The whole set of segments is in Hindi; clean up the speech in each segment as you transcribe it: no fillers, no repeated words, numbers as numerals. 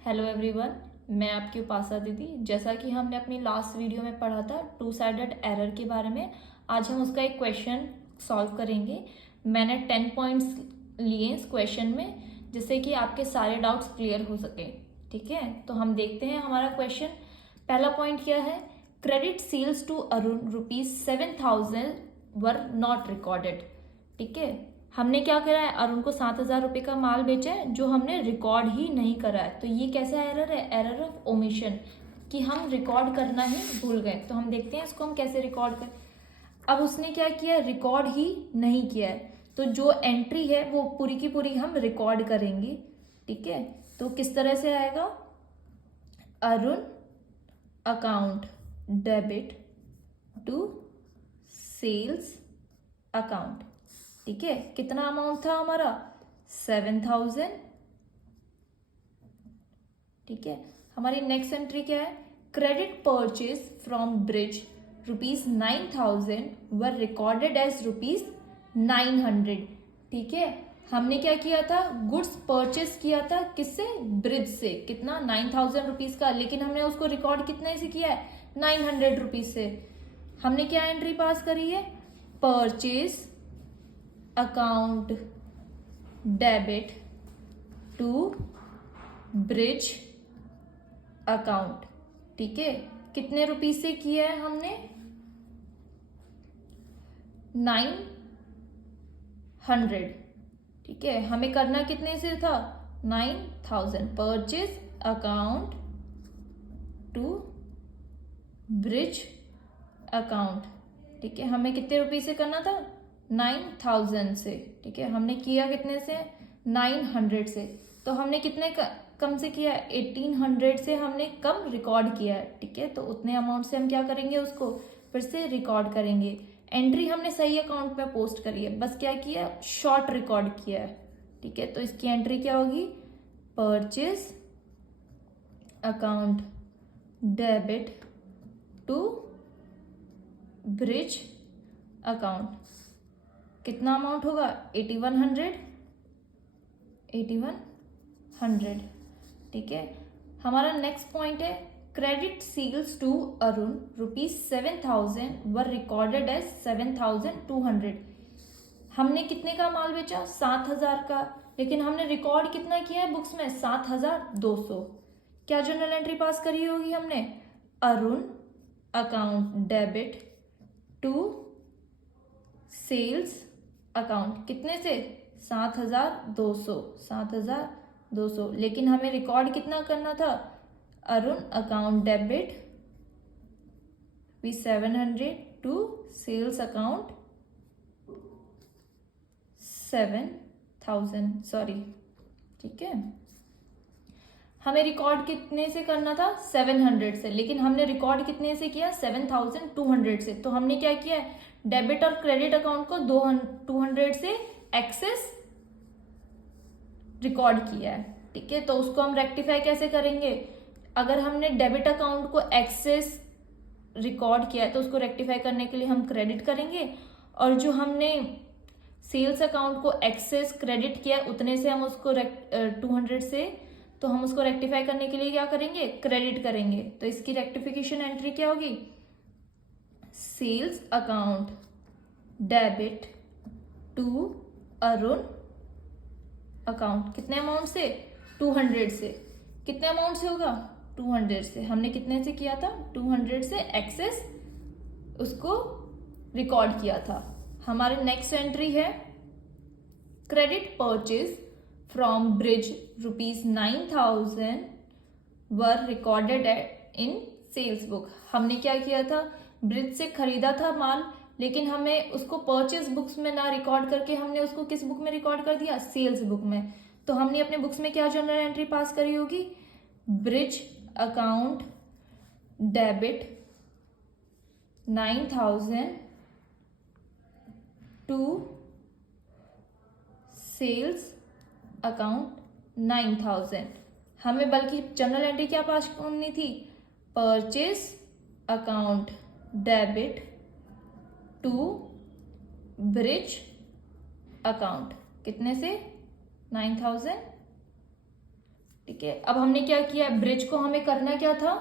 हेलो एवरीवन, मैं आपकी उपासना दीदी। जैसा कि हमने अपनी लास्ट वीडियो में पढ़ा था टू साइडेड एरर के बारे में, आज हम उसका एक क्वेश्चन सॉल्व करेंगे। मैंने 10 पॉइंट्स लिए इस क्वेश्चन में, जिससे कि आपके सारे डाउट्स क्लियर हो सके। ठीक है, तो हम देखते हैं हमारा क्वेश्चन। पहला पॉइंट क्या है? Credit sales to Arun ₹7,000 were not recorded. ठीक है, हमने क्या करा है? अरुण को 7,000 रुपये का माल बेचा है जो हमने रिकॉर्ड ही नहीं करा है। तो ये कैसा एरर है? एरर ऑफ ओमिशन, कि हम रिकॉर्ड करना ही भूल गए। तो हम देखते हैं इसको हम कैसे रिकॉर्ड करें। अब उसने क्या किया? रिकॉर्ड ही नहीं किया है, तो जो एंट्री है वो पूरी की पूरी हम रिकॉर्ड करेंगे। ठीक है, तो किस तरह से आएगा? Arun account debit to sales account. ठीक है, कितना अमाउंट था हमारा? 7,000। ठीक है, हमारी नेक्स्ट एंट्री क्या है? Credit purchase from Brij ₹9,000 were recorded as ₹900। ठीक है, हमने क्या किया था? गुड्स परचेज किया था किससे? ब्रिज से। कितना? 9,000 रुपीज का, लेकिन हमने उसको रिकॉर्ड कितने से किया है? 900 रुपीज से। हमने क्या एंट्री पास करी है? Purchase account debit to Brij account. ठीक है, कितने रुपीज से किया है हमने? 900। ठीक है, हमें करना कितने से था? 9,000। Purchase account to Brij account. ठीक है, हमें कितने रुपीज से करना था? 9,000 से। ठीक है, हमने किया कितने से? 900 से। तो हमने कितने कम से किया है? 1,800 से हमने कम रिकॉर्ड किया है। ठीक है, तो उतने अमाउंट से हम क्या करेंगे? उसको फिर से रिकॉर्ड करेंगे। एंट्री हमने सही अकाउंट में पोस्ट करी है, बस क्या किया? शॉर्ट रिकॉर्ड किया है। ठीक है, तो इसकी एंट्री क्या होगी? Purchase account debit to Brij account. कितना अमाउंट होगा? 8,100। ठीक है, हमारा नेक्स्ट पॉइंट है credit sales to Arun ₹7,000 were recorded as 7,200। हमने कितने का माल बेचा? 7,000 का, लेकिन हमने रिकॉर्ड कितना किया है बुक्स में? 7,200। क्या जर्नल एंट्री पास करी होगी हमने? Arun account debit to sales account. कितने से? 7,200। लेकिन हमें रिकॉर्ड कितना करना था? Arun account debit 700 to sales account 7,000। Sorry, ठीक है, हमें रिकॉर्ड कितने से करना था? 700 से, लेकिन हमने रिकॉर्ड कितने से किया? 7,200 से। तो हमने क्या किया? डेबिट और क्रेडिट अकाउंट को 200 से एक्सेस रिकॉर्ड किया है। ठीक है, तो उसको हम रेक्टिफाई कैसे करेंगे? अगर हमने डेबिट अकाउंट को एक्सेस रिकॉर्ड किया है तो उसको रेक्टिफाई करने के लिए हम क्रेडिट करेंगे, और जो हमने सेल्स अकाउंट को एक्सेस क्रेडिट किया उतने से हम उसको 200 से, तो हम उसको रेक्टिफाई करने के लिए क्या करेंगे? क्रेडिट करेंगे। तो इसकी रेक्टिफिकेशन एंट्री क्या होगी? Sales account debit to Arun account. कितने अमाउंट से? 200 से। कितने अमाउंट से होगा? 200 से। हमने कितने से किया था? 200 से एक्सेस उसको रिकॉर्ड किया था। हमारे नेक्स्ट एंट्री है credit purchase from Brij ₹9,000 were recorded in sales book. हमने क्या किया था? ब्रिज से खरीदा था माल, लेकिन हमें उसको परचेज बुक्स में ना रिकॉर्ड करके हमने उसको किस बुक में रिकॉर्ड कर दिया? सेल्स बुक में। तो हमने अपने बुक्स में क्या जर्नल एंट्री पास करी होगी? Brij account debit 9,000 to sales account 9,000। हमें बल्कि जनरल एंट्री क्या पास करनी थी? Purchase account debit to Brij account. कितने से? 9,000। ठीक है। ठीक है, अब हमने क्या किया, ब्रिज को हमें करना क्या था,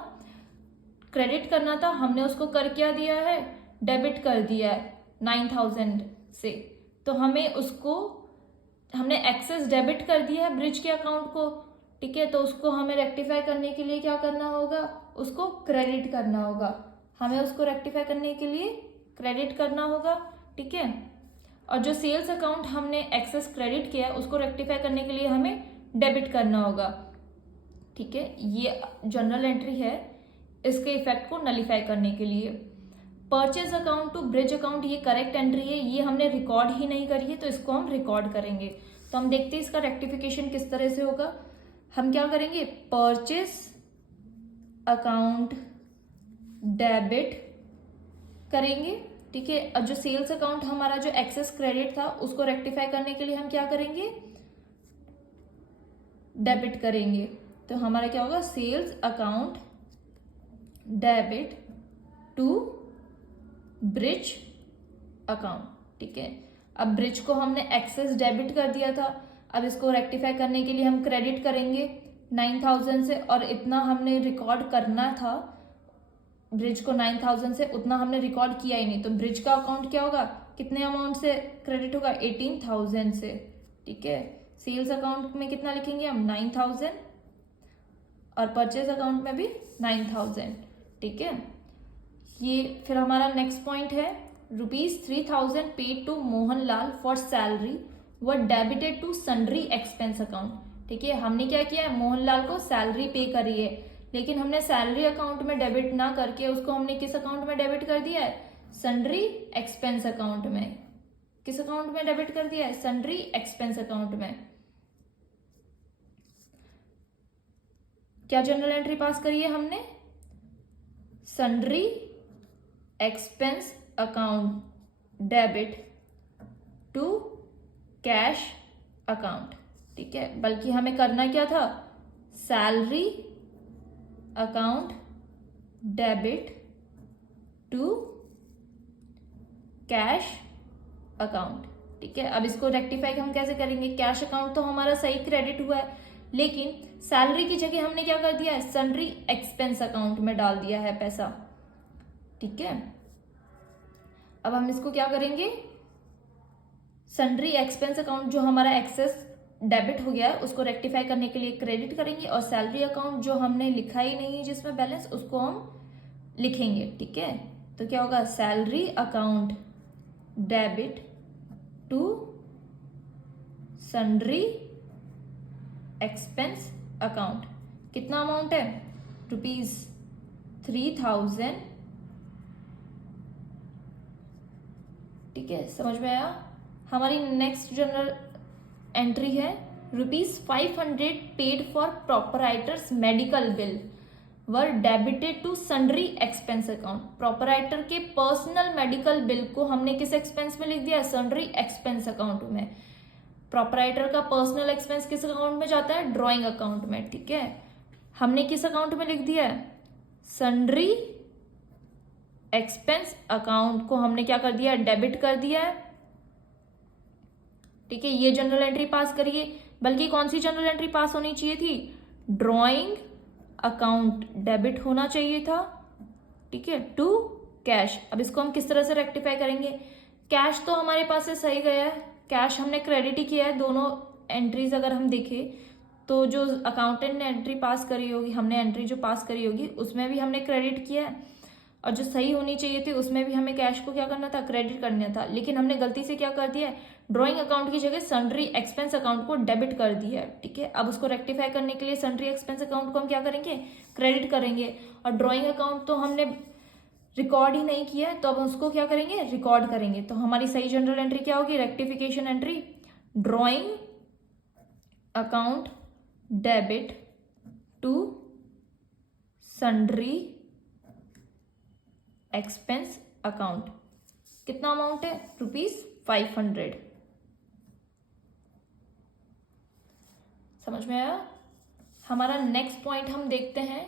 क्रेडिट करना था, हमने उसको कर क्या दिया है, डेबिट कर दिया है 9000 से। तो हमें उसको, हमने एक्सेस डेबिट कर दिया है ब्रिज के अकाउंट को, ठीक है, तो उसको हमें रेक्टिफाई करने के लिए क्या करना होगा, उसको क्रेडिट करना होगा, हमें उसको रेक्टिफाई करने के लिए क्रेडिट करना होगा, ठीक है। और जो सेल्स अकाउंट हमने एक्सेस क्रेडिट किया है उसको रेक्टिफाई करने के लिए हमें डेबिट करना होगा, ठीक है। ये जनरल एंट्री है इसके इफेक्ट को नलीफाई करने के लिए। Purchase account to Brij account, ये करेक्ट एंट्री है, ये हमने रिकॉर्ड ही नहीं करी है तो इसको हम रिकॉर्ड करेंगे। तो हम देखते हैं इसका रेक्टिफिकेशन किस तरह से होगा। हम क्या करेंगे, परचेज अकाउंट डेबिट करेंगे, ठीक है। और जो सेल्स अकाउंट हमारा जो एक्सेस क्रेडिट था उसको रेक्टिफाई करने के लिए हम क्या करेंगे, डेबिट करेंगे। तो हमारा क्या होगा, sales account debit to Brij account, ठीक है। अब ब्रिज को हमने एक्सेस डेबिट कर दिया था, अब इसको रेक्टिफाई करने के लिए हम क्रेडिट करेंगे 9000 से, और इतना हमने रिकॉर्ड करना था ब्रिज को 9000 से, उतना हमने रिकॉर्ड किया ही नहीं। तो ब्रिज का अकाउंट क्या होगा, कितने अमाउंट से क्रेडिट होगा, 18000 से, ठीक है। सेल्स अकाउंट में कितना लिखेंगे हम, 9000, और परचेज अकाउंट में भी 9000, ठीक है। ये फिर हमारा नेक्स्ट पॉइंट है, ₹3000 paid to Mohanlal for salary were debited to sundry expense account, ठीक है। हमने क्या किया है, मोहनलाल को सैलरी पे करी है, लेकिन हमने सैलरी अकाउंट में डेबिट ना करके उसको हमने किस अकाउंट में डेबिट कर दिया है, सन्ड्री एक्सपेंस अकाउंट में। किस अकाउंट में डेबिट कर दिया है, सन्ड्री एक्सपेंस अकाउंट में। क्या जनरल एंट्री पास करी है हमने, sundry expense account debit to cash account, ठीक है। बल्कि हमें करना क्या था, salary account debit to cash account, ठीक है। अब इसको रेक्टिफाई हम कैसे करेंगे, कैश अकाउंट तो हमारा सही क्रेडिट हुआ है, लेकिन सैलरी की जगह हमने क्या कर दिया है, सन्ड्री एक्सपेंस अकाउंट में डाल दिया है पैसा, ठीक है। अब हम इसको क्या करेंगे, सन्ड्री एक्सपेंस अकाउंट जो हमारा एक्सेस डेबिट हो गया है उसको रेक्टिफाई करने के लिए क्रेडिट करेंगे, और सैलरी अकाउंट जो हमने लिखा ही नहीं है जिसमें बैलेंस, उसको हम लिखेंगे, ठीक है। तो क्या होगा, salary account debit to sundry expense account. कितना अमाउंट है, ₹3000, ठीक है, समझ में आया। हमारी नेक्स्ट जनरल एंट्री है, ₹500 paid for proprietor's medical bill were debited to sundry expense account. Proprietor के पर्सनल मेडिकल बिल को हमने किस एक्सपेंस में लिख दिया, सन्ड्री एक्सपेंस अकाउंट में। प्रोपराइटर का पर्सनल एक्सपेंस किस अकाउंट में जाता है, ड्राइंग अकाउंट में, ठीक है। हमने किस अकाउंट में लिख दिया है, सन्ड्री एक्सपेंस अकाउंट को हमने क्या कर दिया, डेबिट कर दिया है, ठीक है। ये जनरल एंट्री पास करिए, बल्कि कौन सी जनरल एंट्री पास होनी चाहिए थी, ड्राइंग अकाउंट डेबिट होना चाहिए था, ठीक है, टू कैश। अब इसको हम किस तरह से रेक्टिफाई करेंगे, कैश तो हमारे पास से सही गया है, कैश हमने क्रेडिट ही किया है, दोनों एंट्रीज अगर हम देखें तो जो अकाउंटेंट ने एंट्री पास करी होगी, हमने एंट्री जो पास करी होगी उसमें भी हमने क्रेडिट किया है, और जो सही होनी चाहिए थी उसमें भी हमें कैश को क्या करना था, क्रेडिट करना था, लेकिन हमने गलती से क्या कर दिया है, ड्राइंग अकाउंट की जगह सन्ड्री एक्सपेंस अकाउंट को डेबिट कर दिया है, ठीक है। अब उसको रेक्टिफाई करने के लिए सन्ड्री एक्सपेंस अकाउंट को हम क्या करेंगे, क्रेडिट करेंगे, और ड्राइंग अकाउंट तो हमने रिकॉर्ड ही नहीं किया है तो अब उसको क्या करेंगे, रिकॉर्ड करेंगे। तो हमारी सही जनरल एंट्री क्या होगी, rectification entry, drawing account debit to sundry expense account. कितना अमाउंट है, ₹500। समझ में आया। हमारा नेक्स्ट पॉइंट हम देखते हैं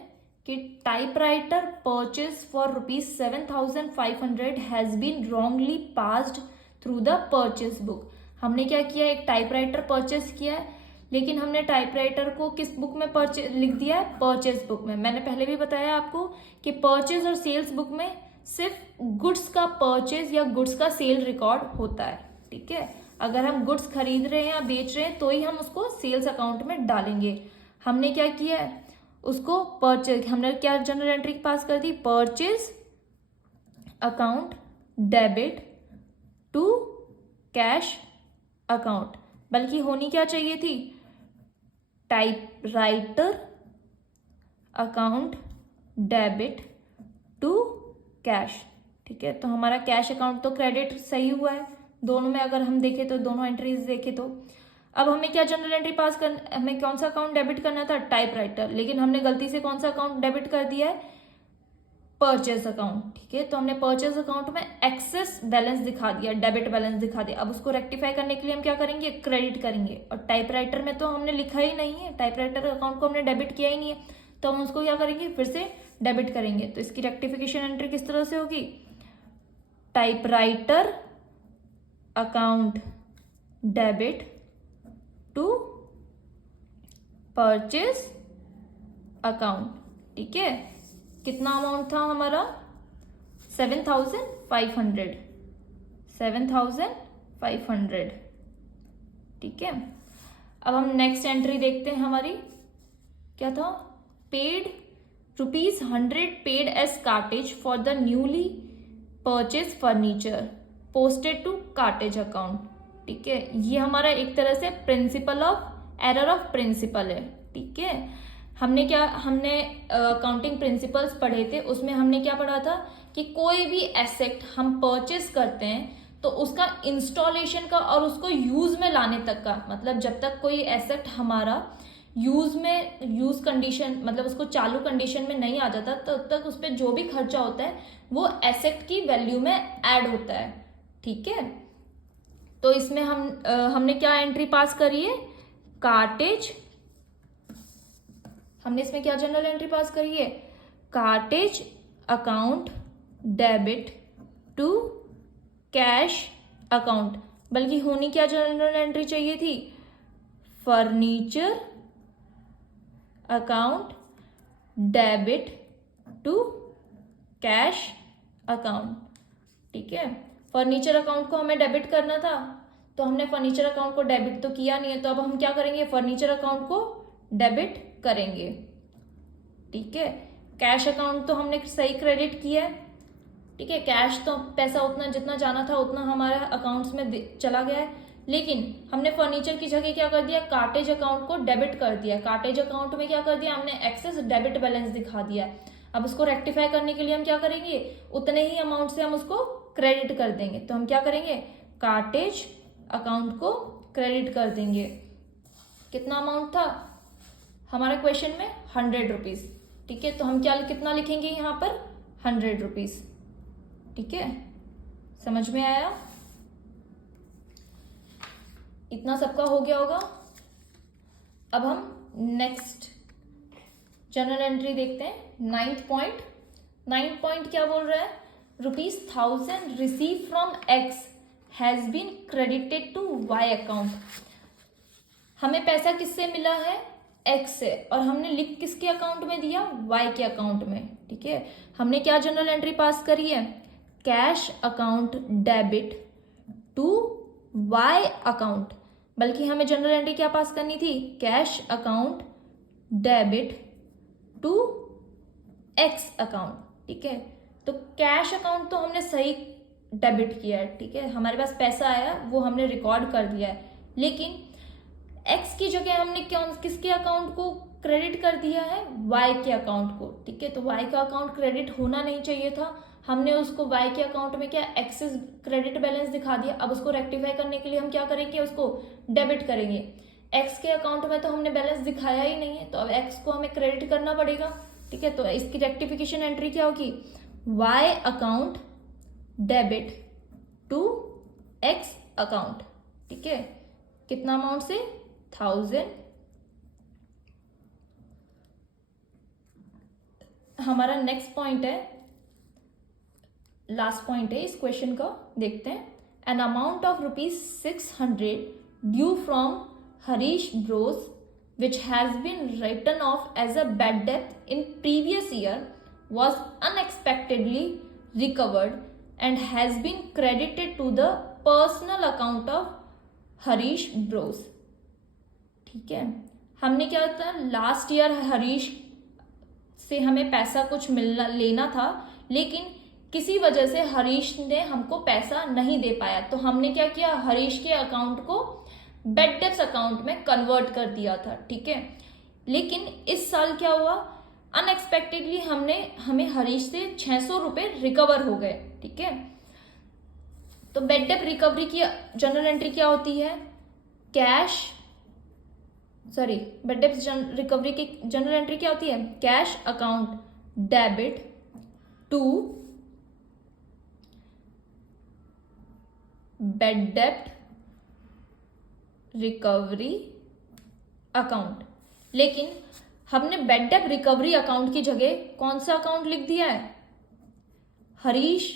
कि typewriter purchase for ₹7,500 has been wrongly passed through the purchase book. हमने क्या किया, एक टाइपराइटर परचेज किया है, लेकिन हमने टाइपराइटर को किस बुक में लिख दिया है, परचेज बुक में। मैंने पहले भी बताया आपको कि परचेज और सेल्स बुक में सिर्फ गुड्स का परचेज या गुड्स का सेल रिकॉर्ड होता है, ठीक है। अगर हम गुड्स खरीद रहे हैं या बेच रहे हैं तो ही हम उसको सेल्स अकाउंट में डालेंगे। हमने क्या किया है, उसको परचेज, हमने क्या जनरल एंट्री पास कर दी, purchase account debit to cash account, बल्कि होनी क्या चाहिए थी, typewriter account debit to cash, ठीक है। तो हमारा कैश अकाउंट तो क्रेडिट सही हुआ है दोनों में, अगर हम देखें तो दोनों एंट्रीज देखें तो। अब हमें क्या जनरल एंट्री पास करना, हमें कौन सा अकाउंट डेबिट करना था, टाइपराइटर, लेकिन हमने गलती से कौन सा अकाउंट डेबिट कर दिया है, परचेज अकाउंट, ठीक है। तो हमने परचेज अकाउंट में एक्सेस बैलेंस दिखा दिया, डेबिट बैलेंस दिखा दिया। अब उसको रेक्टिफाई करने के लिए हम क्या करेंगे, क्रेडिट करेंगे। और टाइपराइटर में तो हमने लिखा ही नहीं है, टाइपराइटर अकाउंट को हमने डेबिट किया ही नहीं है, तो हम उसको क्या करेंगे, फिर से डेबिट करेंगे। तो इसकी रेक्टिफिकेशन एंट्री किस तरह से होगी, typewriter account debit to purchase account, ठीक है। कितना अमाउंट था हमारा, 7,500, 7,500, ठीक है। अब हम नेक्स्ट एंट्री देखते हैं, हमारी क्या था, paid ₹100 paid as cartage for the newly purchase furniture posted to cartage account, ठीक है। ये हमारा एक तरह से principle of error of principle है, ठीक है। हमने अकाउंटिंग प्रिंसिपल्स पढ़े थे, उसमें हमने क्या पढ़ा था कि कोई भी एसेट हम परचेस करते हैं तो उसका इंस्टॉलेशन का और उसको यूज में लाने तक का, मतलब जब तक कोई एसेट हमारा यूज कंडीशन, मतलब उसको चालू कंडीशन में नहीं आ जाता, तब तक उस पर जो भी खर्चा होता है वो एसेट की वैल्यू में ऐड होता है, ठीक है। तो इसमें हमने क्या एंट्री पास करी है, कार्टेज, हमने इसमें क्या जनरल एंट्री पास करी है, cartage account debit to cash account, बल्कि होनी क्या जनरल एंट्री चाहिए थी, furniture account debit to cash account, ठीक है। फर्नीचर अकाउंट को हमें डेबिट करना था, तो हमने फर्नीचर अकाउंट को डेबिट तो किया नहीं है, तो अब हम क्या करेंगे, फर्नीचर अकाउंट को डेबिट करेंगे, ठीक है। कैश अकाउंट तो हमने सही क्रेडिट किया है, ठीक है। कैश तो पैसा उतना जितना जाना था उतना हमारे अकाउंट्स में चला गया है, लेकिन हमने फर्नीचर की जगह क्या कर दिया, कार्टेज अकाउंट को डेबिट कर दिया। कार्टेज अकाउंट में क्या कर दिया हमने, एक्सेस डेबिट बैलेंस दिखा दिया। अब उसको रेक्टिफाई करने के लिए हम क्या करेंगे, उतने ही अमाउंट से हम उसको क्रेडिट कर देंगे। तो हम क्या करेंगे, कार्टेज अकाउंट को क्रेडिट कर देंगे। कितना अमाउंट था हमारे क्वेश्चन में, 100 रुपीज, ठीक है। तो हम क्या कितना लिखेंगे यहाँ पर, 100 रुपीज, ठीक है। समझ में आया, इतना सबका हो गया होगा। अब हम नेक्स्ट जनरल एंट्री देखते हैं, 9th पॉइंट। 9th पॉइंट क्या बोल रहा है, ₹1000 receive from X has been credited to Y account. हमें पैसा किससे मिला है, एक्स से, और हमने लिख किसके अकाउंट में दिया, वाई के अकाउंट में, ठीक है। हमने क्या जनरल एंट्री पास करी है, cash account debit to Y account, बल्कि हमें जनरल एंट्री क्या पास करनी थी, cash account debit to X account, ठीक है। तो कैश अकाउंट तो हमने सही डेबिट किया है, ठीक है, हमारे पास पैसा आया वो हमने रिकॉर्ड कर दिया है, लेकिन एक्स की जगह हमने किसके अकाउंट को क्रेडिट कर दिया है, वाई के अकाउंट को, ठीक है। तो वाई का अकाउंट क्रेडिट होना नहीं चाहिए था, हमने उसको वाई के अकाउंट में क्या एक्सेस क्रेडिट बैलेंस दिखा दिया। अब उसको रेक्टिफाई करने के लिए हम क्या करेंगे, उसको डेबिट करेंगे। एक्स के अकाउंट में तो हमने बैलेंस दिखाया ही नहीं है, तो अब एक्स को हमें क्रेडिट करना पड़ेगा, ठीक है। तो इसकी रेक्टिफिकेशन एंट्री क्या होगी, Y account debit to X account, ठीक है। कितना अमाउंट से, 1000। हमारा नेक्स्ट पॉइंट है, लास्ट पॉइंट है इस क्वेश्चन का, देखते हैं। An amount of ₹600 due from Harish Bros, which has been written off as a bad debt in previous year, was unexpectedly recovered and has been credited to the personal account of Harish Bros. ठीक है, हमने क्या होता है, लास्ट ईयर हरीश से हमें पैसा कुछ मिलना लेना था, लेकिन किसी वजह से हरीश ने हमको पैसा नहीं दे पाया, तो हमने क्या किया, हरीश के अकाउंट को बैड डेब्ट्स अकाउंट में कन्वर्ट कर दिया था। ठीक है, लेकिन इस साल क्या हुआ, अनएक्सपेक्टेडली हमें हरीश से 600 रुपए रिकवर हो गए। ठीक है, तो बैड डेब्ट रिकवरी की जनरल एंट्री क्या होती है, बैड डेब्ट रिकवरी की जनरल एंट्री क्या होती है, cash account debit to bad डेब्ट रिकवरी अकाउंट। लेकिन हमने बैड डेब्ट रिकवरी अकाउंट की जगह कौन सा अकाउंट लिख दिया है, हरीश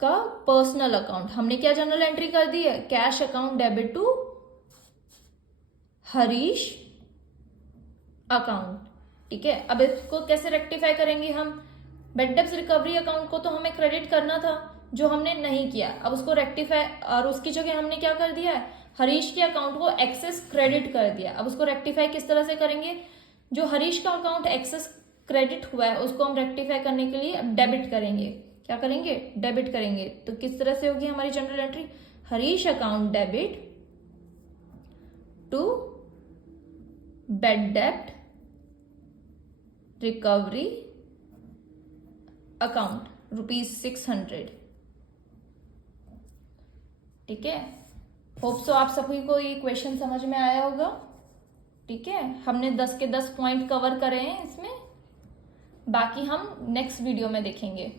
का पर्सनल अकाउंट। हमने क्या जनरल एंट्री कर दी है, cash account debit to Harish account. ठीक है, अब इसको कैसे रेक्टिफाई करेंगे हम, बैड डेब्ट्स रिकवरी अकाउंट को तो हमें क्रेडिट करना था, जो हमने नहीं किया, अब उसको रेक्टिफाई, और उसकी जगह हमने क्या कर दिया है, हरीश के अकाउंट को एक्सेस क्रेडिट कर दिया। अब उसको रेक्टिफाई किस तरह से करेंगे, जो हरीश का अकाउंट एक्सेस क्रेडिट हुआ है उसको हम रेक्टिफाई करने के लिए डेबिट करेंगे। क्या करेंगे, डेबिट करेंगे। तो किस तरह से होगी हमारी general entry, Harish account debit to bad डेब्ट रिकवरी अकाउंट ₹600। ठीक है, होप सो आप सभी को ये क्वेश्चन समझ में आया होगा। ठीक है, हमने 10 के 10 पॉइंट कवर करे हैं इसमें, बाकी हम नेक्स्ट वीडियो में देखेंगे।